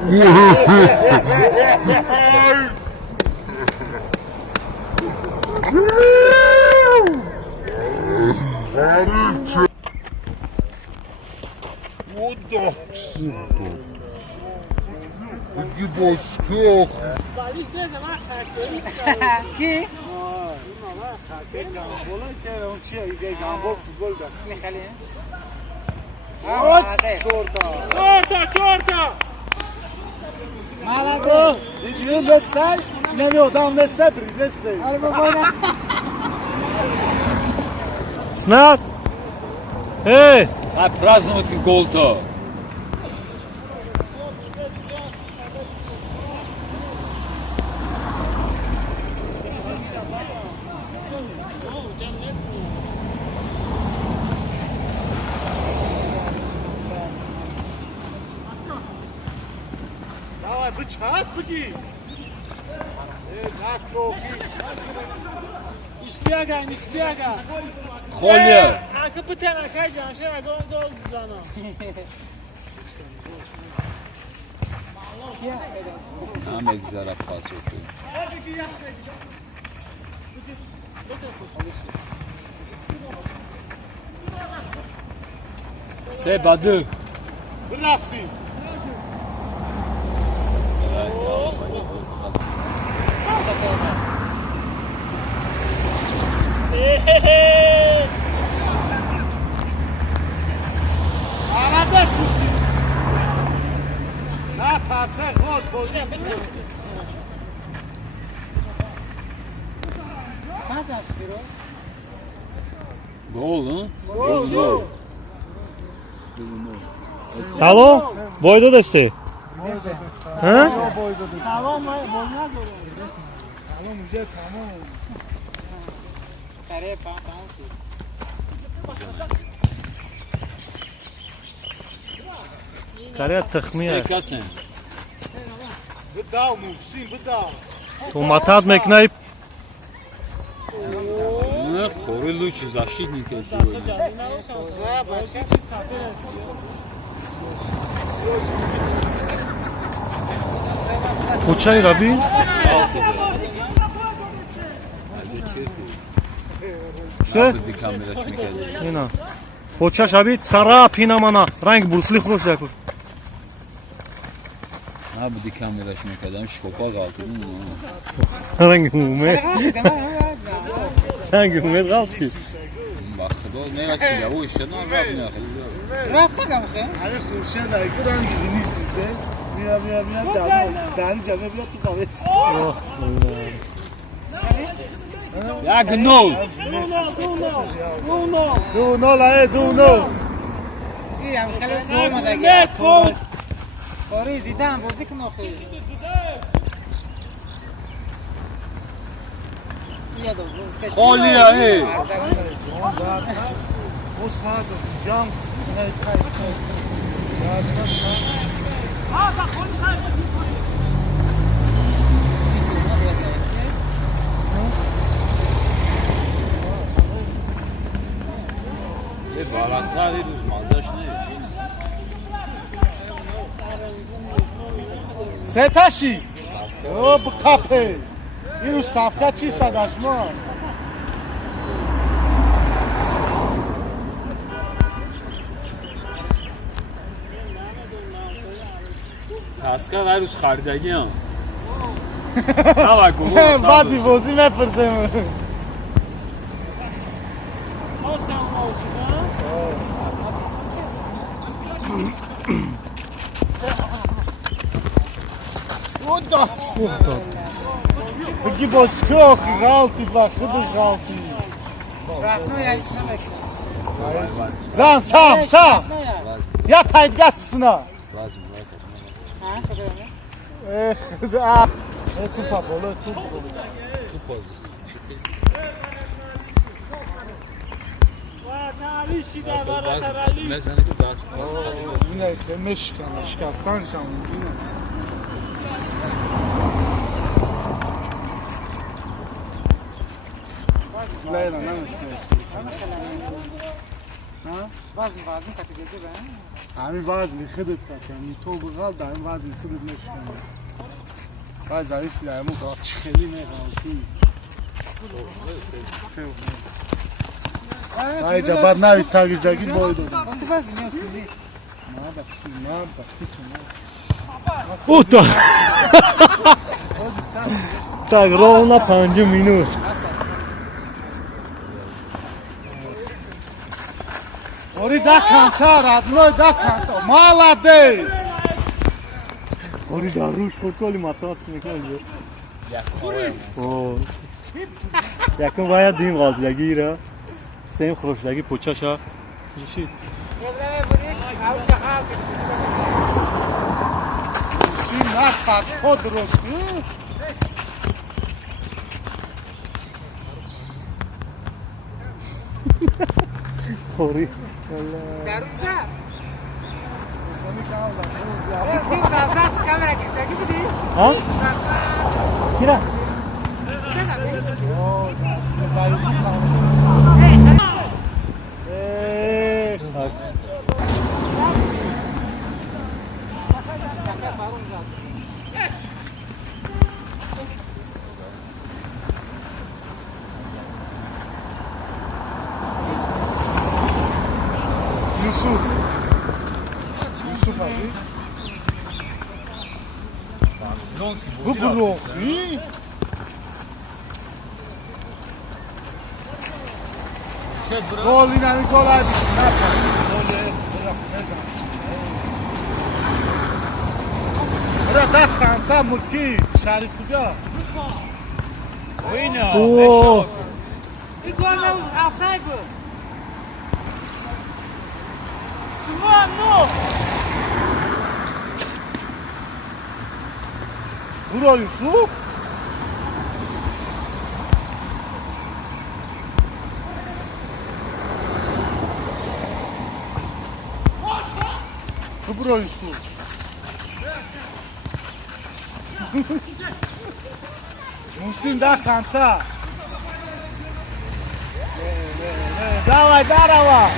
Peki başka yok. Barış ne zaman xərkəyiz? Ki? Bunlar xərkəy qambol çə, on çə, qambol futbol dərs. Ne xəli? Çorta. Maladı. دیدیم بسای نمیادم نسه بریدسته Hadi babayla. Snap! Hey! Hai праздновать как гол-то. Давай, вы час беги. İştiyaga. Xolya. Akı bu tənəkə canşı, gol düzana. Hamı güzel pas çekti. Sebadı. رفتیم. Arabes misin? Ne yaparsan koş bozun. Kaç açtır o? Gol mu? Gol. Salom! Boyda desteği. Ha? Tamam mı? Bolmaz olur. Salon güzel tamam. Kare tamam. Karaya tıkmıyor. Sekasın. Bıdav Muhsin, bıdav. Tomatat meknayıp. Ne? Xori lüçü защитник сегодня. Uçay Rabi. Все? Hadi kameraş mı Ина. Почаш аби цара пинамана ранг бурсли хуш дакур. Abi di kameraş mı kadar şkofa kaldı değil mi? Ранг уме. Ранг уме qaldı. Bak da ne nasıl ya o işte ne yapıyor? Rafta kamxı? Ali Xurşed ayqıran Vinicius de. Mia dan cəmə bir tu qavet. Ya gol. Du no la du no. İyi yani xəli olmadı ya. gol. Xori Zidane bozdu ki noxu. Ya da Xolya ey. O sadə can Balantari uzmanlaş ne? Setashi. O bu kapı. İru stavka çista daşma. Taska var uz xaridagi ham. Давай гол. Badi vozi meprsem. O da. Peki başka galti baxıdız galti. Rafno ya içine bak. Zan sam. Ya paydgasına. Lazım. Ha, Ah, tu pabolo, tu. Tu pozis. Mesela ki das pas. Yine Mexikan, Şikastan şamı. Leyla, ne işte. وزن کاتگوری به همین وزن خودت کردی تو بغل در این وزن خودت نشکنی وزن هایشی در همون که خیلی نگاهی نه جبر نویز تاگیزدگی باید دادم تو وزن نیستی نه بخی اوتا tak rovna 5 minut. Ori da kancar, adnoj da kancar, молодец! Ori da rush koli matat میکنه. اوه. یکم باید دیم غازلگی را سیم خروشلگی پوچاشا چی Sim, na faz podroski. خوری در روزه دیم رازات کامرا کردی بودی ها کیرا Yusuf abi. Bu brofi. Gol yine gol abi. Burada kansa muki Şerif Hoca. اوه این گل افسای بود Bura Yusuf. Bura Yusuf. Musim da kanca. Давай, дарова.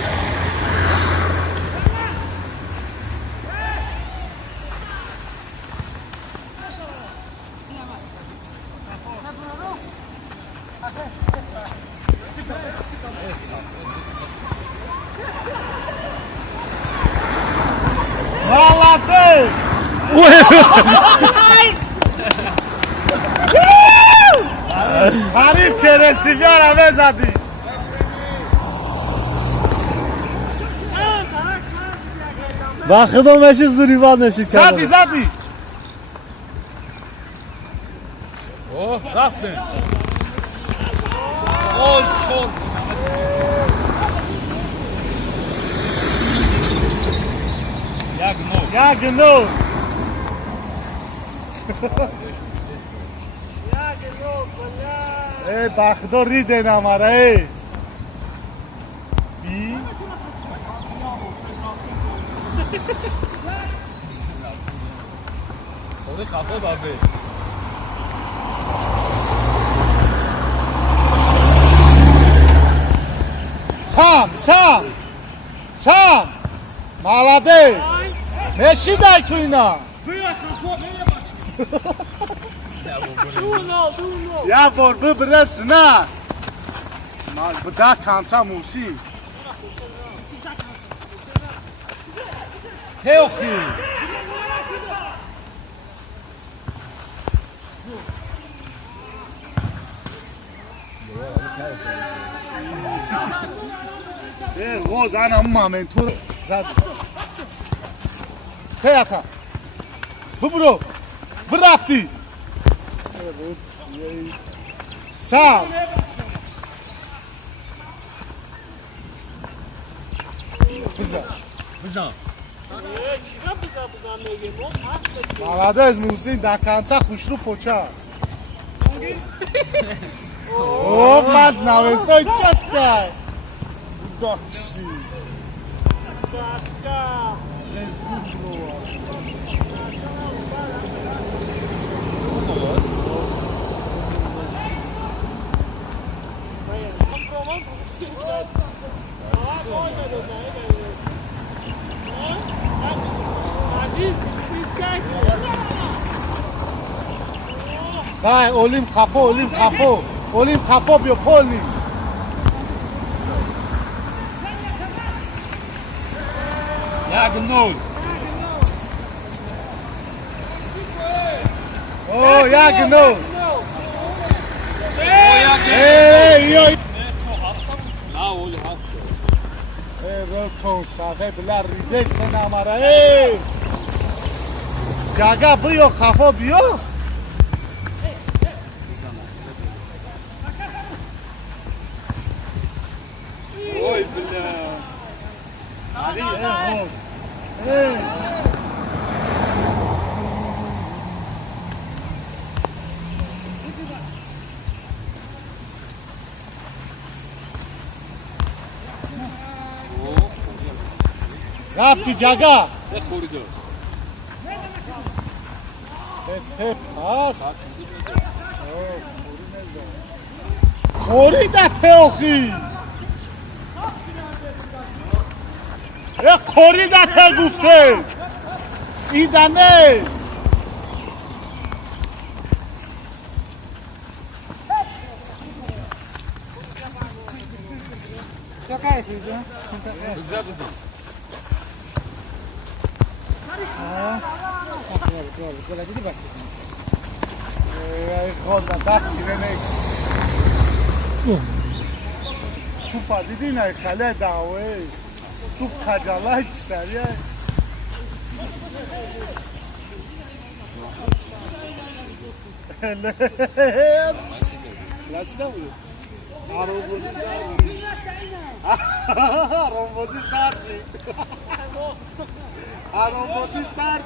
Молодец! حریف چه سیگار همه زدی و خدامش زوری باد نشید زدی زدی اوه رفتن گل شد یک نور ای بخدا ریده نماره ای بی خودی خفه بابه Sam молодец Meşi day kuyuna Ya bor bu bresna Mal bu da kansa musi Teoxi غوز انا مامن تو زد تیاتا ببرو برافتی سام بزن молодец Musin da kanca خوشرو poça O pas навесой чатка Doksi دای اولیم کافو بیا پولیم Jak nul. او یک نو ای Ha oğlu hafta. رو تو ساقه بلا ریده سناماره ای جاگا بیو کافو بیو Oy bile. Hadi. ای رفتی جاگا Ne koridor. ته پاس خوری ده تهوخی خوری ده ته گفته ایدنه Çok ayıpsınız ya. Bize bize. Böyle dedi bak. ای خوزا دخیره نی توپا دیدی نه خاله داوه توپ کجالا چطوریه Nasıl da bu? Arombozi sarı. Arombozi sarı. Arombozi sarı.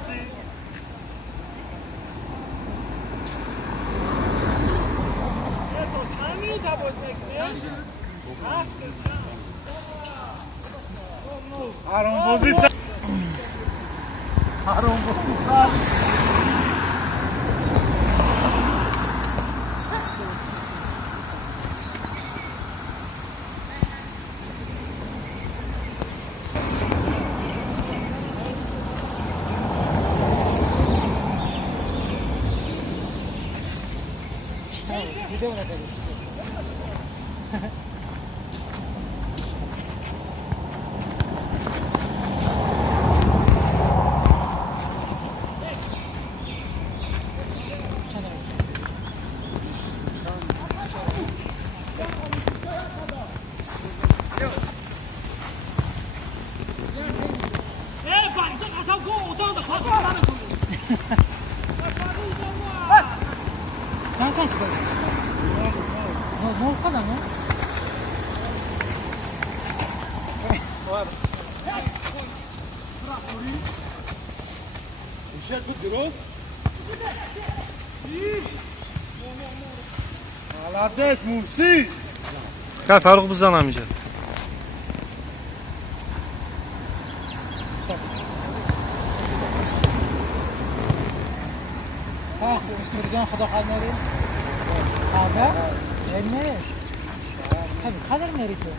Arombozi sarı. Arombozi sarı. Bir de bırakalım. Sen çıkar. Ne oldu kadar mı? Uşak bu drone. Alades Musi. Gel Faruk buzdan amca. Ha, üstümüzden خدا خواهد نریم. آبه؟ نه. tabii kadar mı eridi?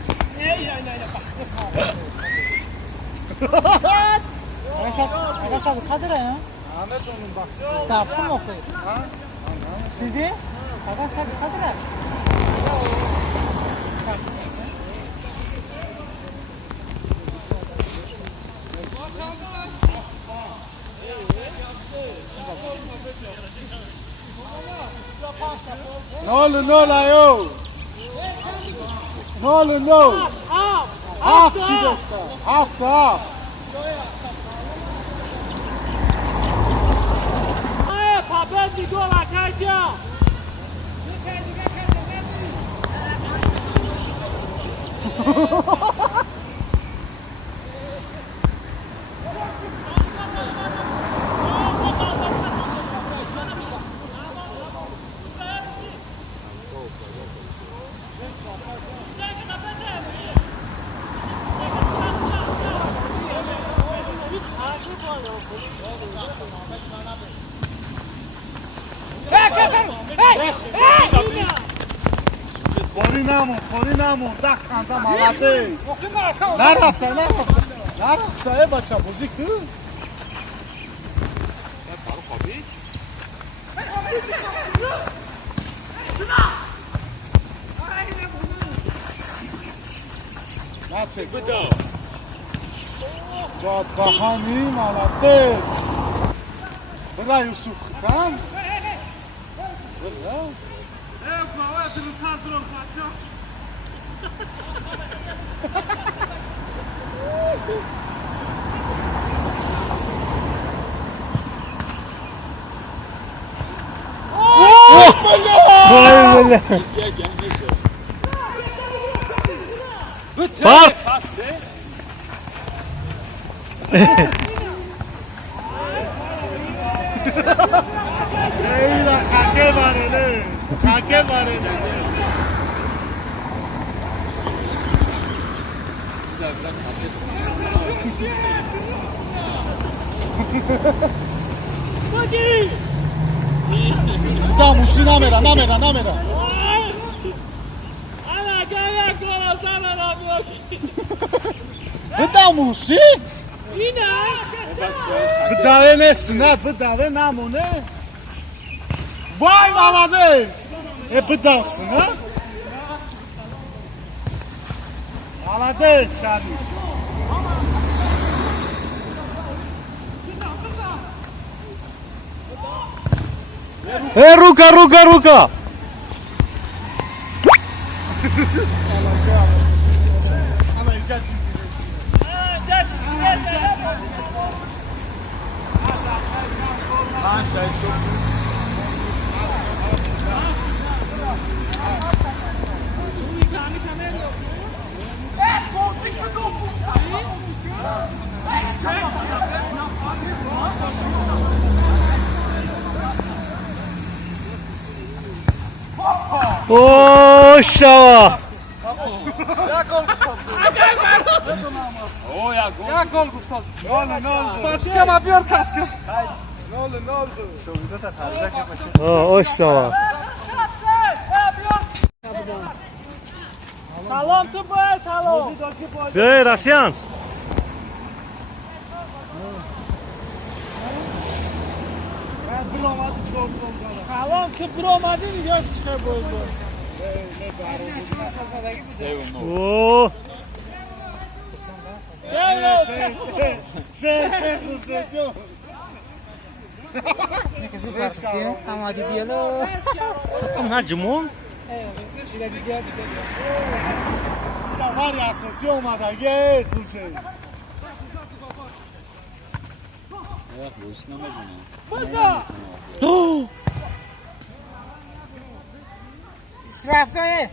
Arkadaşlar bu kadar ya. Ahmet onun bak. İstafta mı okuyor? Ha? Sizi? Arkadaşlar bu kadar ya. Nolu nol ayo. Nolu nol. Half şidesta. Half da half. Pablo gol Arkaca. خوری نمون ده خانزه مالده نرفته نرفته بچه بازی کن Faruk abi. Dahani молодец. Bıra Yusuf tam. Bıra. Vay böyle. Bak. Ey la kake var öyle. Kake var öyle. Da musi namera. Da musi? Bıdave nesine? Bıdave namune? Vay mamadır. Bıdavsın ha? Молодец, Шарли. Рука. O şava. Jak gol Gustav? Paczka ma piórkaska. O şava. Salam tıbba, salam. Hey Rasyan. Salam tıbbır olmadı mı? Yok çıkar boy boy. O. Sen kuzecik. Ne kızı kaskı? Ama diyelim. Bunlar cumon. Var ya sesi olmadan gel kuzey. Evet, bu işin amacı ne? İsrafta ye.